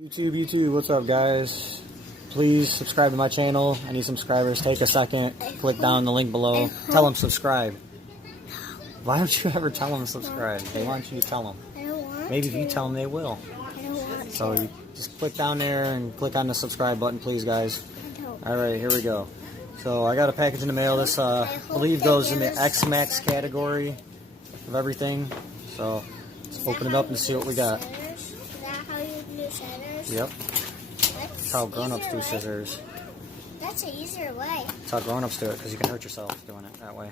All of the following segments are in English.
YouTube, what's up guys? Please subscribe to my channel. I need subscribers. Take a second, click down the link below. Tell them subscribe. Why don't you ever tell them subscribe? They want you to tell them. I don't want Maybe to. if you tell them, they will. I don't want So to. you just click down there and click on the subscribe button, please guys. I don't. Alright, here we go. So I got a package in the mail. This I believe goes in the X-MAXX category of everything. So let's open it up and see what we got. Is that how you do scissors? Yep. That's How grown-ups do easier way. scissors. That's an easier way. That's how grown-ups do it, because you can hurt yourself doing it that way.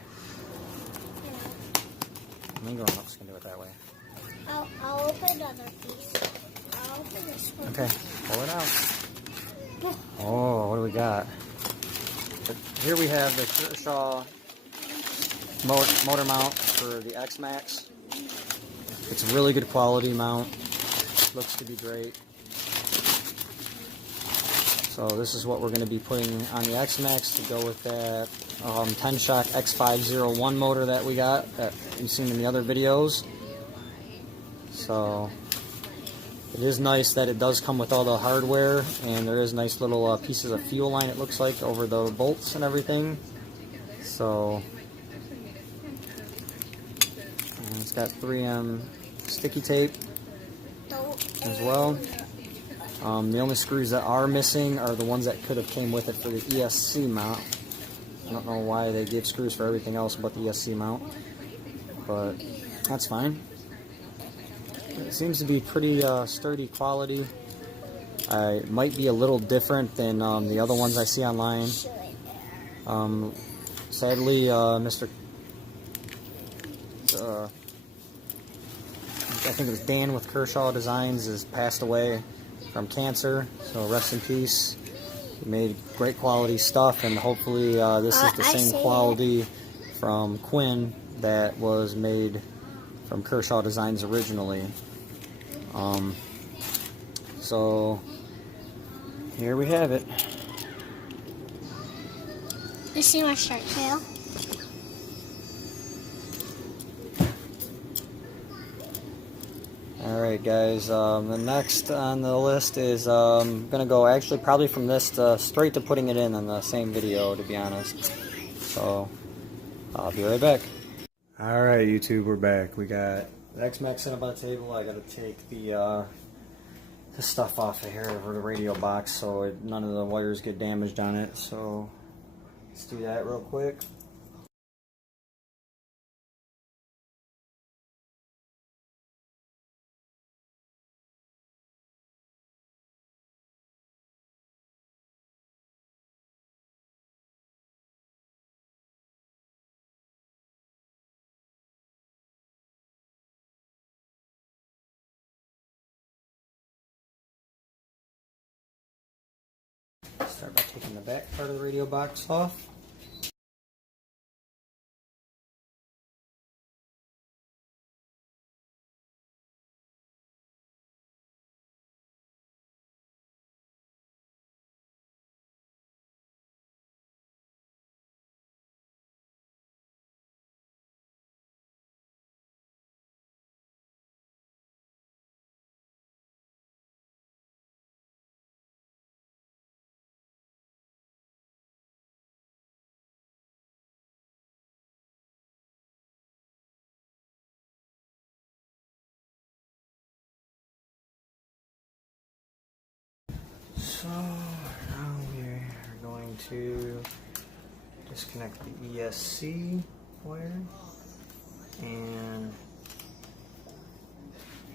I mean, grown-ups can do it that way. I'll open another piece. I'll open this one. Okay, pull it out. Oh, what do we got? Here we have the Kershaw motor mount for the X-MAXX. It's a really good quality mount. Looks to be great. So this is what we're going to be putting on the X-MAXX to go with that Tenshock X501 motor that we got, that you've seen in the other videos. So it is nice that it does come with all the hardware, and there is nice little pieces of fuel line, it looks like, over the bolts and everything. So and it's got 3M sticky tape as well. The only screws that are missing are the ones that could have came with it for the ESC mount. I don't know why they gave screws for everything else but the ESC mount, but that's fine. It seems to be pretty sturdy quality. It might be a little different than the other ones I see online. Sadly, Mr. I think it was Dan with Kershaw Designs has passed away from cancer, so rest in peace. He made great quality stuff, and hopefully this is the same quality from Quinn that was made from Kershaw Designs originally. So here we have it. You see my shark tail? Alright guys, the next on the list is going to go actually probably from this to straight to putting it in the same video, to be honest. So I'll be right back. Alright YouTube, we're back. We got the X-MAXX sitting up on the table. I got to take the stuff off of here for the radio box so none of the wires get damaged on it. So let's do that real quick. Start by taking the back part of the radio box off. So now we're going to disconnect the ESC wire and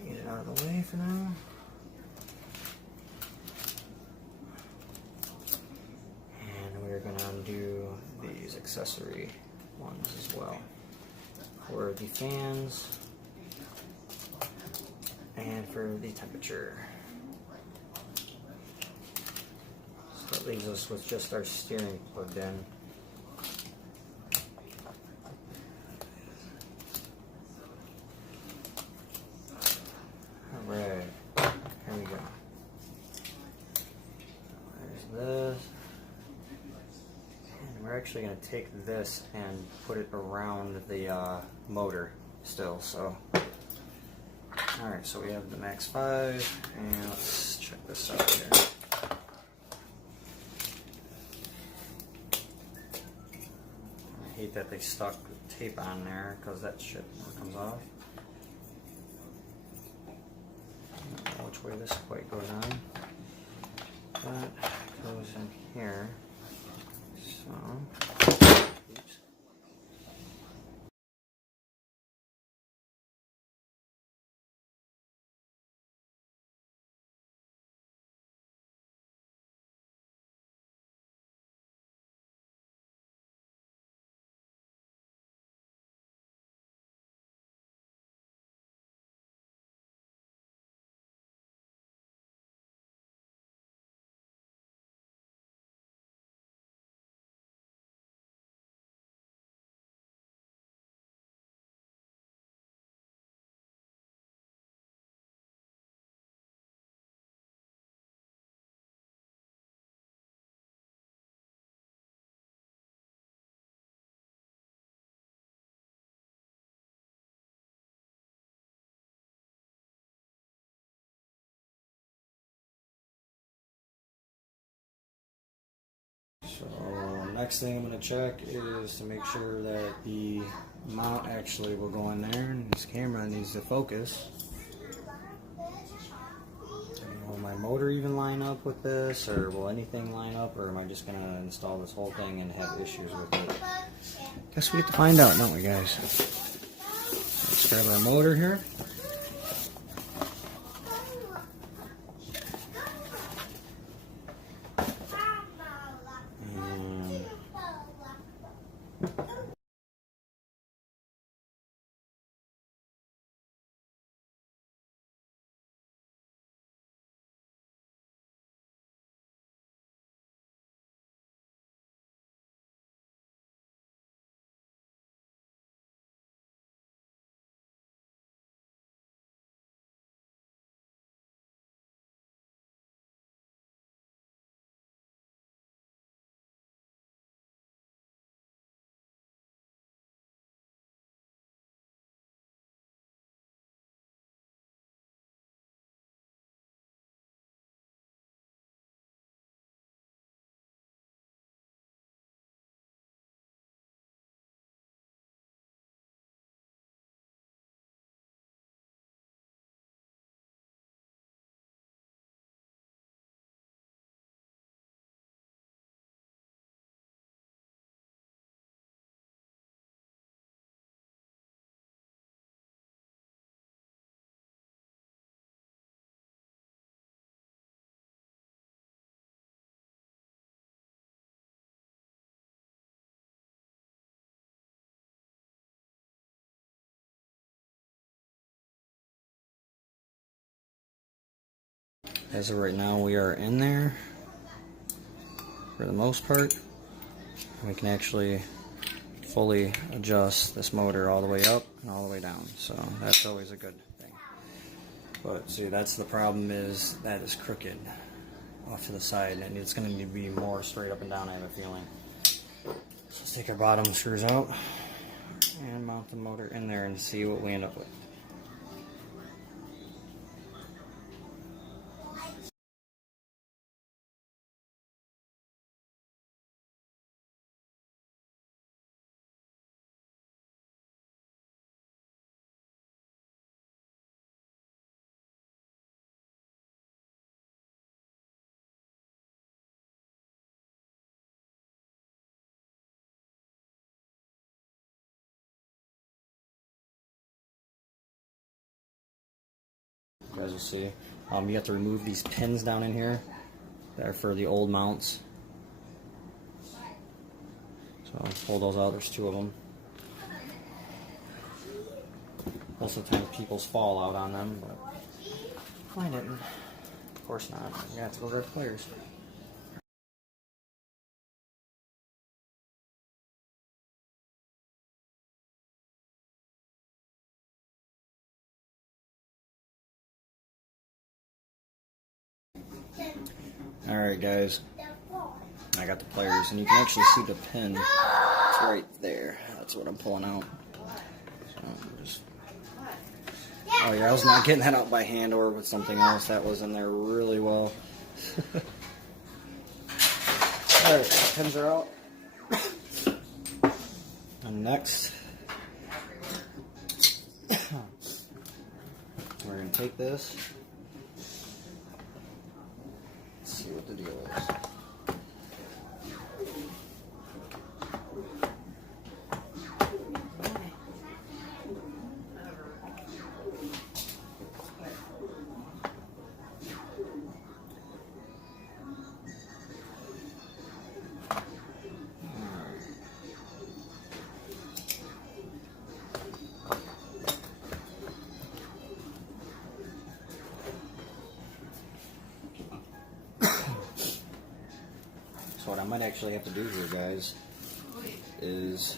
get it out of the way for now. And we're going to undo these accessory ones as well for the fans and for the temperature. So that leaves us with just our steering plugged in. Alright, here we go. There's this. And we're actually going to take this and put it around the motor still, so Alright, so we have the Max 5, and let's check this out here. I hate that they stuck tape on there, because that shit never comes off. I don't know which way this quite goes on. That goes in here. So, oops. So next thing I'm going to check is to make sure that the mount actually will go in there, and this camera needs to focus. Will my motor even line up with this, or will anything line up, or am I just going to install this whole thing and have issues with it? Guess we get to find out, don't we, guys? Let's grab our motor here. As of right now, we are in there for the most part. We can actually fully adjust this motor all the way up and all the way down, so that's always a good thing. But see, that's the problem, is that is crooked off to the side, and it's going to need to be more straight up and down, I have a feeling. So let's take our bottom screws out and mount the motor in there and see what we end up with. You guys will see. You have to remove these pins down in here that are for the old mounts. So pull those out. There's 2 of them. Most of the time people's fall out on them, but mine didn't. Of course not. You have to go to the pliers. Alright guys, I got the pliers, and you can actually see the pin. It's right there. That's what I'm pulling out. So just Oh yeah, I was not getting that out by hand or with something else. That was in there really well. Alright, pins are out. And next, we're going to take this. Let's see what the deal is. So what I might actually have to do here, guys, is,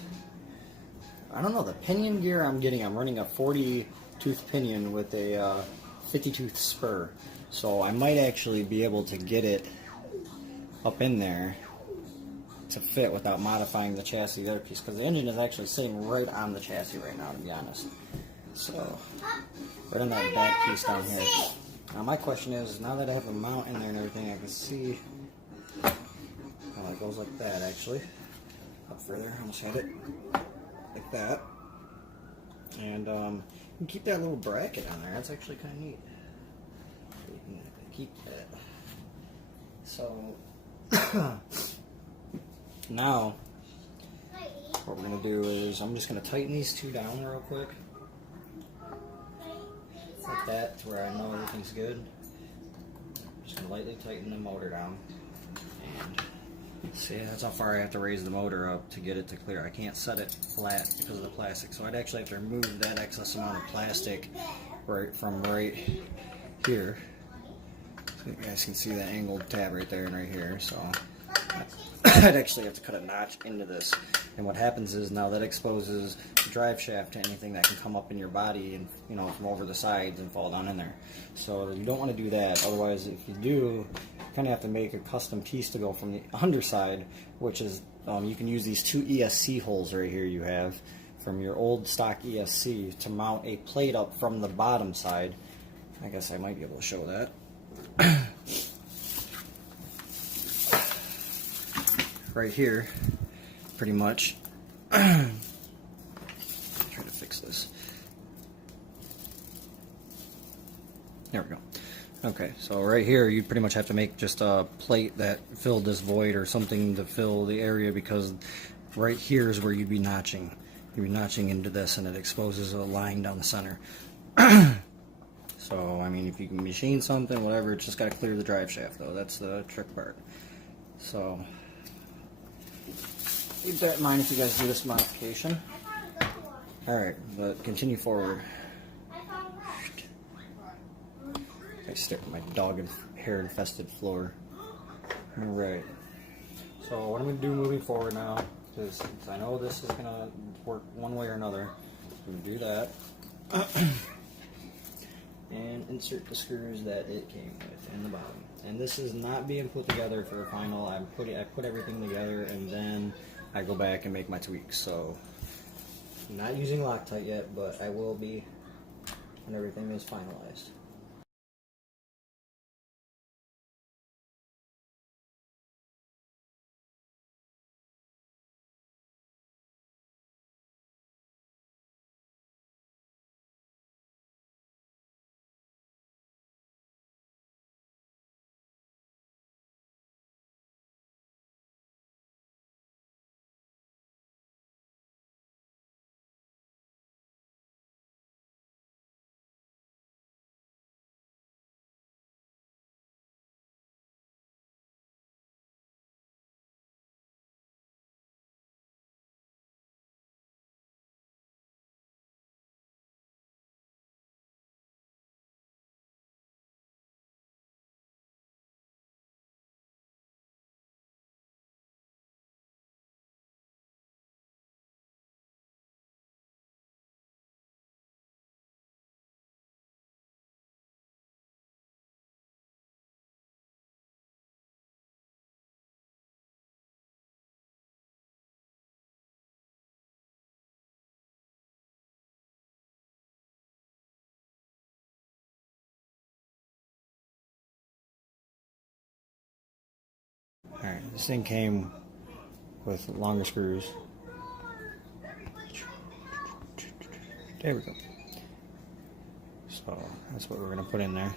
I don't know, the pinion gear I'm running a 40 tooth pinion with a 50 tooth spur. So I might actually be able to get it up in there to fit without modifying the chassis the other piece, because the engine is actually sitting right on the chassis right now, to be honest. So, right on that back piece down here. Now my question is, now that I have a mount in there and everything, I can see, oh, it goes like that actually. Up further, almost had it. Like that. And you can keep that little bracket on there, that's actually kind of neat. So you can keep that. So, now, what we're going to do is, I'm just going to tighten these two down real quick. Like that, to where I know everything's good. Just going to lightly tighten the motor down. And see, that's how far I have to raise the motor up to get it to clear. I can't set it flat because of the plastic. So I'd actually have to remove that excess amount of plastic from right here. So you guys can see that angled tab right there and right here. So I'd actually have to cut a notch into this, and what happens is now that exposes the drive shaft to anything that can come up in your body and, you know, from over the sides and fall down in there. So you don't want to do that. Otherwise, if you do, you kind of have to make a custom piece to go from the underside, which is you can use these two ESC holes right here you have from your old stock ESC to mount a plate up from the bottom side. I guess I might be able to show that. Right here, pretty much. Try to fix this. There we go. Okay, so right here, you pretty much have to make just a plate that filled this void or something to fill the area, because right here is where you'd be notching. You'd be notching into this, and it exposes a line down the center. So, I mean, if you can machine something, whatever, it's just got to clear the drive shaft, though. That's the trick part. So, keep that in mind if you guys do this modification. Alright, but continue forward. I stare at my dog and hair infested floor. Alright. So what I'm going to do moving forward now, is since I know this is going to work one way or another, I'm going to do that. And insert the screws that it came with in the bottom. And this is not being put together for the final. I put everything together and then I go back and make my tweaks. So I'm not using Loctite yet, but I will be when everything is finalized. Alright, this thing came with longer screws. There we go. So that's what we're going to put in there.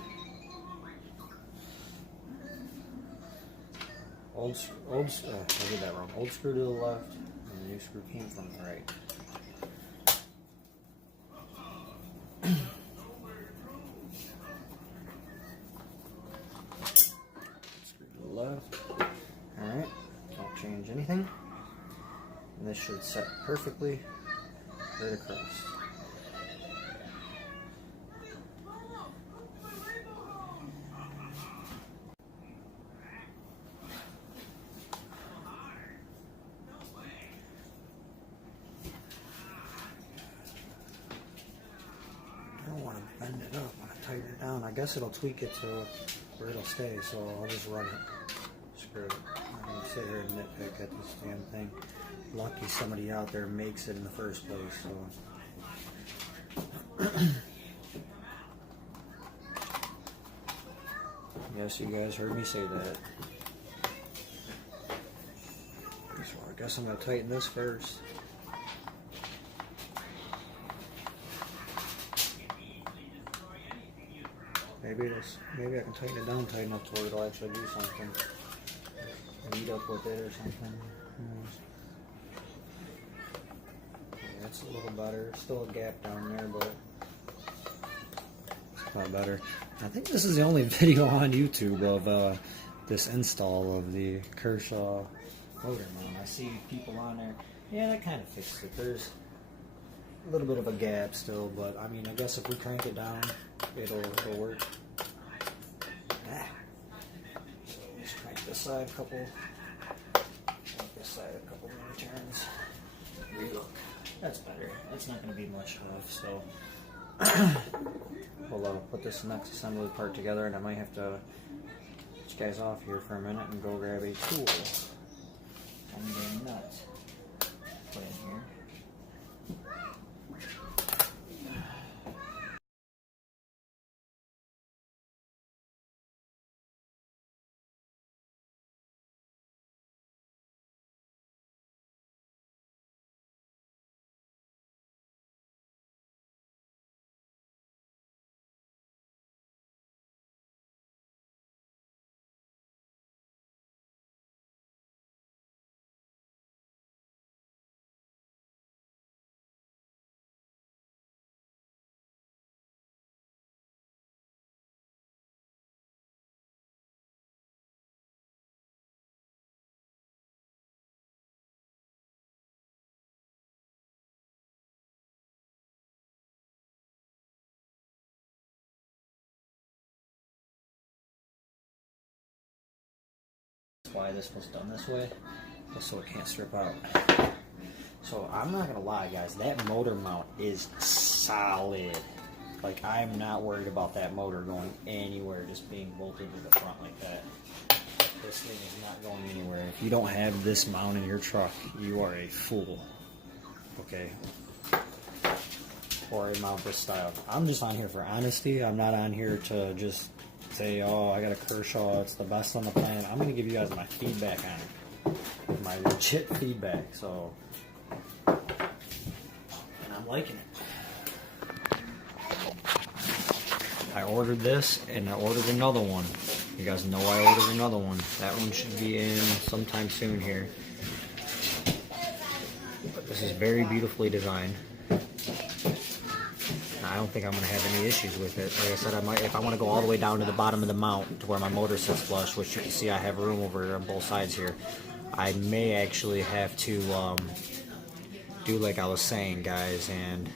I did that wrong. Old screw to the left, and the new screw came from the right. Screw to the left. Alright, don't change anything. And this should set perfectly right across. Bend it up when I tighten it down. I guess it'll tweak it to where it'll stay, so I'll just run it. Screw it. I'm not gonna sit here and nitpick at this damn thing. Lucky somebody out there makes it in the first place, so. Yes, you guys heard me say that. So I guess I'm gonna tighten this first. Maybe I can tighten it down tight enough to where it'll actually do something. Meet up with it or something. Yeah, that's a little better. Still a gap down there, but it's a lot better. I think this is the only video on YouTube of this install of the Kershaw motor mount. I see people on there. Yeah, that kind of fixed it. There's a little bit of a gap still, but I mean, I guess if we crank it down, it'll work. So let's crank this side a couple. Crank this side a couple more turns. Relook. That's better. That's not going to be much off. So we'll put this next assembly part together, and I might have to get you guys off here for a minute and go grab a tool and a nut. Put in here. Why this was done this way, just so it can't strip out. So I'm not gonna lie, guys, that motor mount is solid. Like, I'm not worried about that motor going anywhere, just being bolted to the front like that. This thing is not going anywhere. If you don't have this mount in your truck, you are a fool. Okay? Or a mount this style. I'm just on here for honesty. I'm not on here to just say, oh, I got a Kershaw, it's the best on the planet. I'm going to give you guys my feedback on it. My legit feedback. So, and I'm liking it. I ordered this, and I ordered another one. You guys know I ordered another one. That one should be in sometime soon here. But this is very beautifully designed. I don't think I'm going to have any issues with it. Like I said, I might, if I want to go all the way down to the bottom of the mount to where my motor sits flush, which you can see I have room over on both sides here, I may actually have to do like I was saying, guys, and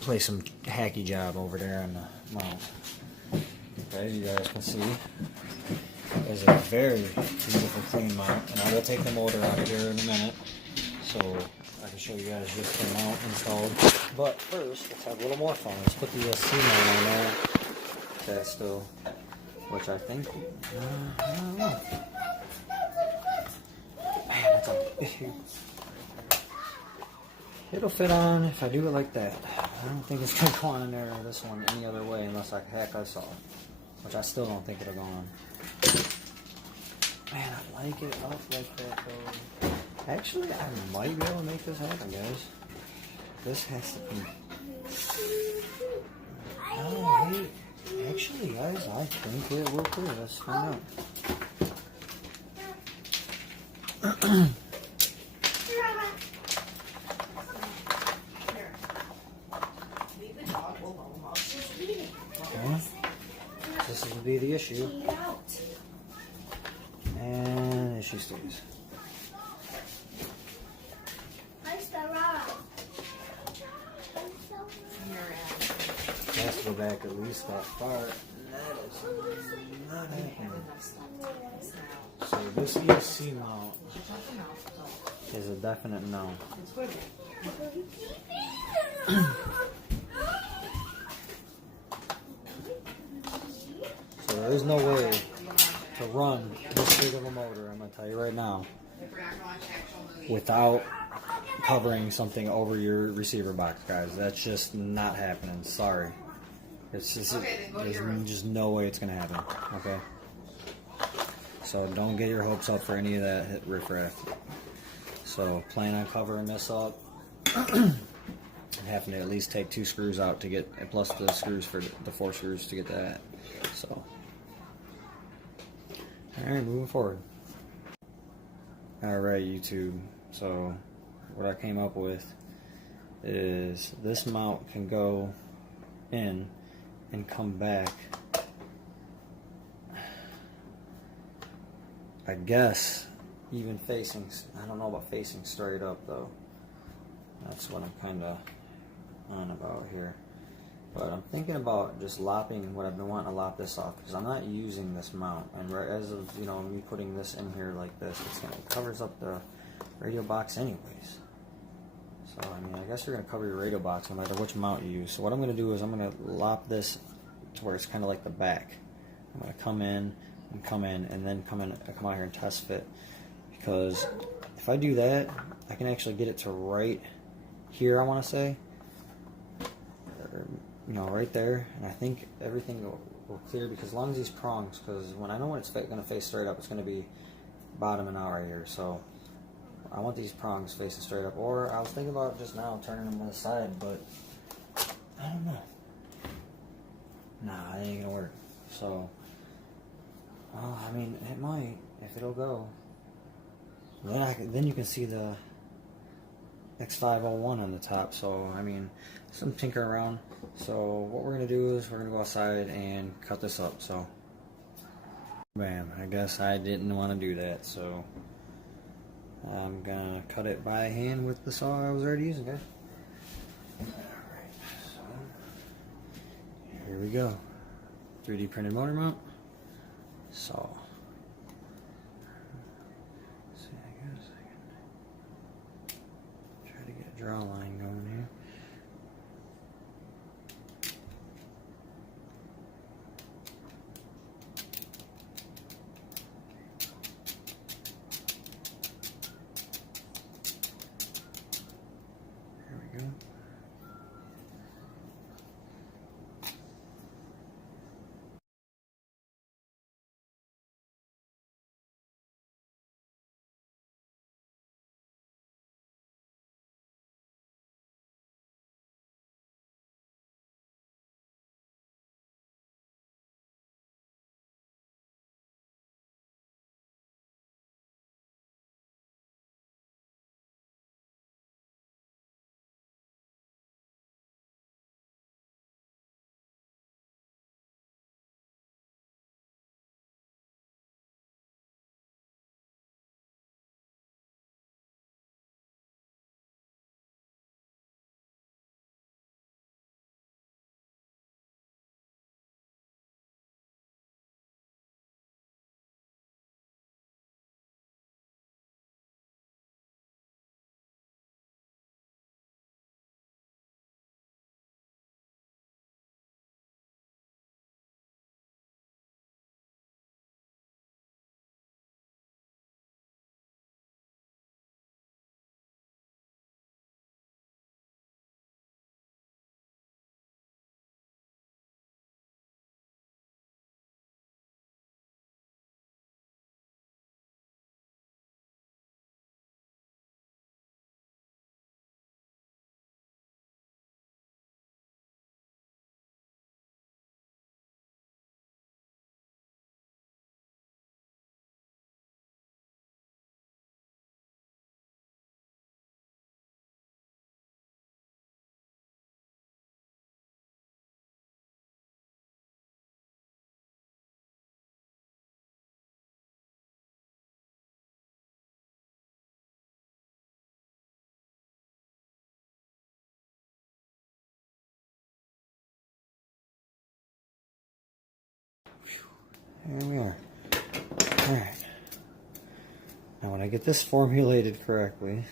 play some hacky job over there on the mount. Okay, you guys can see there's a very beautiful clean mount, and I will take the motor out of here in a minute, so I can show you guys just the mount installed. But first, let's have a little more fun. Let's put the C mount on there. That's still, which I think, I don't know. Man, that's a big. It'll fit on if I do it like that. I don't think it's gonna go on there or this one any other way unless I hack us off, which I still don't think it'll go on. Man, I like it up like that though. Actually, I might be able to make this happen, guys. This has to be. Oh, wait. Actually, guys, I think it will clear. Let's find out. Okay. This will be the issue. And there she stays. It has to go back at least that far. That is not happening. So this ESC mount is a definite no. So there is no way to run this big of a motor, I'm going to tell you right now, without covering something over your receiver box, guys. That's just not happening. Sorry. It's just, there's just no way it's going to happen. Okay? So don't get your hopes up for any of that riffraff. So plan on covering this up. And having to at least take 2 screws out to get, plus the screws for the 4 screws to get that. So, alright, moving forward. Alright, YouTube. So, what I came up with is this mount can go in and come back. I guess even facing, I don't know about facing straight up though. That's what I'm kind of on about here. But I'm thinking about just lopping what I've been wanting to lop this off, because I'm not using this mount. And as of, you know, me putting this in here like this, it covers up the radio box anyways. So, I mean, I guess you're going to cover your radio box no matter which mount you use. So what I'm going to do is I'm going to lop this to where it's kind of like the back. I'm going to come in, and then come out here and test fit. Because if I do that, I can actually get it to right here, I want to say. Or, you know, right there. And I think everything will clear, because as long as these prongs, because when I know when it's going to face straight up, it's going to be bottoming out right here. So I want these prongs facing straight up. Or I was thinking about just now turning them on the side, but I don't know. Nah, it ain't gonna work. So, I mean, it might, if it'll go. Then you can see the X501 on the top. So, I mean, some tinker around. So, what we're gonna do is we're gonna go outside and cut this up. So, bam, I guess I didn't want to do that. So, I'm gonna cut it by hand with the saw I was already using, guys. Alright, so here we go. 3D printed motor mount. Saw. See, I guess I can try to get a draw line going here. There we go. There we are. Alright. Now when I get this formulated correctly,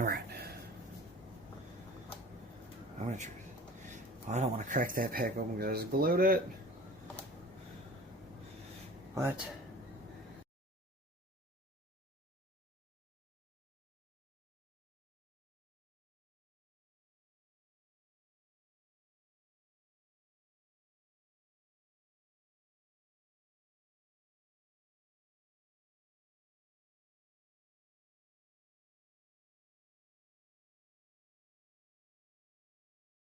alright. I'm gonna try. Well, I don't want to crack that pack open because I just glued it. But